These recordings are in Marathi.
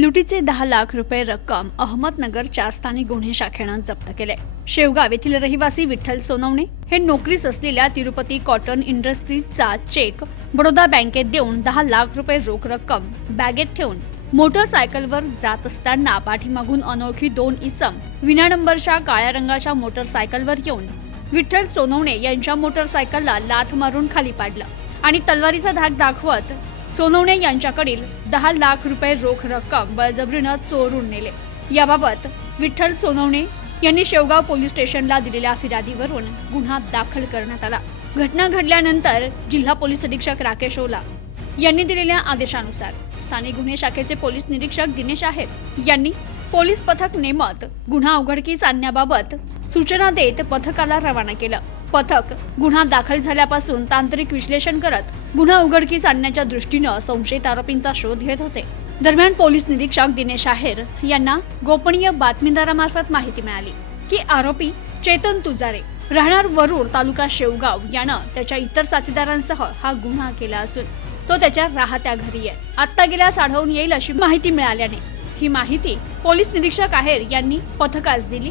लुटीचे दहा लाख रुपये रक्कम अहमदनगरच्या स्थानिक गुन्हे शाखेनं जप्त केले. शेवगाव येथील रहिवासी विठ्ठल सोनवणे हे नोकरीस असलेल्या तिरुपती कॉटन इंडस्ट्रीजचा चेक बडोदा बँकेत देऊन दहा लाख रुपये रोख रक्कम बॅगेत ठेवून मोटरसायकलवर जात असताना पाठीमागून अनोळखी दोन इसम विना नंबरच्या काळ्या रंगाच्या मोटरसायकलवर येऊन विठ्ठल सोनवणे यांच्या मोटरसायकलला लाथ मारून खाली पाडलं आणि तलवारीचा धाक दाखवत सोनवणे यांच्याकडील दहा लाख रुपये रोख रक्कम बळजबरीनं चोरून नेले. याबाबत विठ्ठल सोनवणे यांनी शेवगाव पोलीस स्टेशनला दिलेल्या फिर्यादीवरून गुन्हा दाखल करण्यात आला. घटना घडल्यानंतर जिल्हा पोलीस अधीक्षक राकेश ओला यांनी दिलेल्या आदेशानुसार स्थानिक गुन्हे शाखेचे पोलीस निरीक्षक दिनेश आहेत यांनी पोलीस पथक नेमत गुन्हा उघडकीस आणण्याबाबत सूचना देत पथकाला रवाना केलं. पथक गुन्हा दाखल झाल्यापासून तांत्रिक विश्लेषण करत गुन्हा उघडकीस आणण्याच्या दृष्टीनं संशयित आरोपींचा शोध घेत होते. दरम्यान पोलीस निरीक्षक दिनेश आहेर यांना गोपनीय बातमीदारामार्फत माहिती मिळाली की आरोपी चेतन तुजारे राहणार वरूर तालुका शेवगाव यानं त्याच्या इतर साथीदारांसह हा गुन्हा केला असून तो त्याच्या राहत्या घरी आहे. आत्ता गेल्यास आढळून येईल अशी माहिती मिळाल्याने ही माहिती पोलीस निरीक्षक आहेर यांनी पथकास दिली.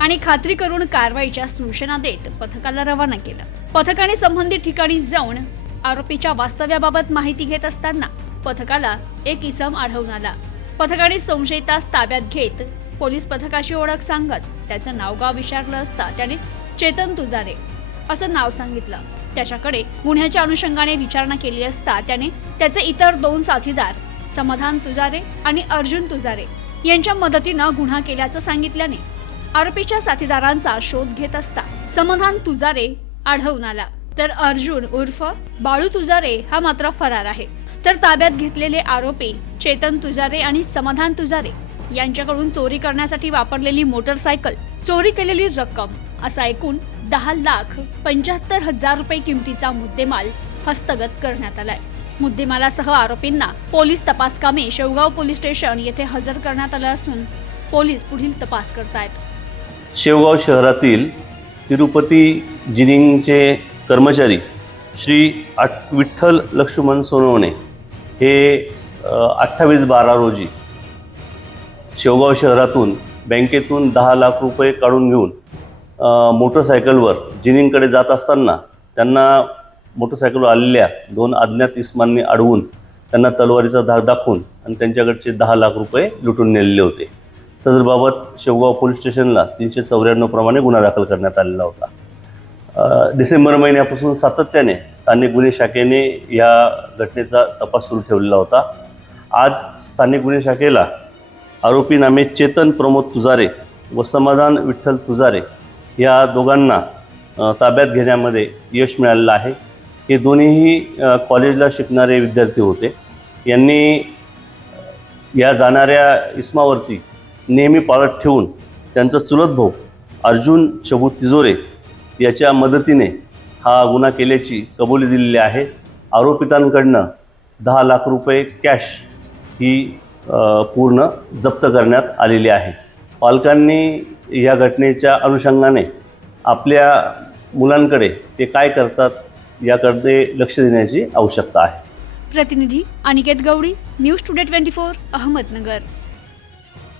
आणि खात्री करून कारवाईच्या सूचना देत पथकाला रवाना केलं. पथकाने संबंधित ठिकाणी जाऊन आरोपीच्या वास्तव्याबाबत माहिती घेत असताना पथकाला एक इसम आढळून आला. पथकाने संशयितास ताब्यात घेत पोलीस पथकाची ओळख सांगत त्याचं नावगाव विचारलं असता त्याने चेतन तुजारे असं नाव सांगितलं. त्याच्याकडे गुन्ह्याच्या अनुषंगाने विचारणा केली असता त्याने त्याचे इतर दोन साथीदार समाधान तुजारे आणि अर्जुन तुजारे यांच्या मदतीनं गुन्हा केल्याचं सांगितल्याने आरोपीच्या साथीदारांचा शोध घेत असता समाधान तुजारे आढळून आला. तर अर्जुन उर्फ बाळू तुजारे हा मात्र फरार आहे. तर ताब्यात घेतलेले आरोपी चेतन तुजारे आणि समाधान तुजारे यांच्याकडून चोरी करण्यासाठी वापरलेली मोटरसायकल चोरी केलेली रक्कम असा एकूण दहा लाख पंच्याहत्तर हजार रुपये किमतीचा मुद्देमाल हस्तगत करण्यात आलाय. मुद्देमालासह आरोपींना पोलीस तपास कामे शेवगाव पोलीस स्टेशन येथे हजर करण्यात आलं असून पोलीस पुढील तपास करतायत. शेवगाव शहरातील तिरुपती जिनिंगचे कर्मचारी श्री आठ विठ्ठल लक्ष्मण सोनवणे हे अठ्ठावीस बारा रोजी शेवगाव शहरातून बँकेतून दहा लाख रुपये काढून घेऊन मोटरसायकलवर जिनिंगकडे जात असताना त्यांना मोटरसायकलवर आलेल्या दोन अज्ञात इस्मांनी अडवून त्यांना तलवारीचा धाक दाखवून आणि त्यांच्याकडचे दहा लाख रुपये लुटून नेलेले होते. सदरबाबत शेवगाव पोलीस स्टेशनला तीनशे चौऱ्याण्णव प्रमाणे गुन्हा दाखल करण्यात आलेला होता. डिसेंबर महिन्यापासून सातत्याने स्थानिक गुन्हे शाखेने या घटनेचा तपास सुरू ठेवलेला होता. आज स्थानिक गुन्हे शाखेला आरोपी नामे चेतन प्रमोद तुजारे व समाधान विठ्ठल तुजारे या दोघांना ताब्यात घेण्यामध्ये यश मिळालेलं आहे. हे दोन्हीही कॉलेजला शिकणारे विद्यार्थी होते. यांनी या जाणाऱ्या इस्मावरती नेहमी पाळत ठेवून त्यांचा चुलत भाऊ अर्जुन चबू तिजोरे याच्या मदतीने हा गुन्हा केल्याची कबुली दिलेली आहे. आरोपितांकडनं दहा लाख रुपये कॅश ही पूर्ण जप्त करण्यात आलेली आहे. पालकांनी या घटनेच्या अनुषंगाने आपल्या मुलांकडे ते काय करतात याकडे लक्ष देण्याची आवश्यकता आहे. प्रतिनिधी Aniket Gaudi news today twenty four Ahmednagar.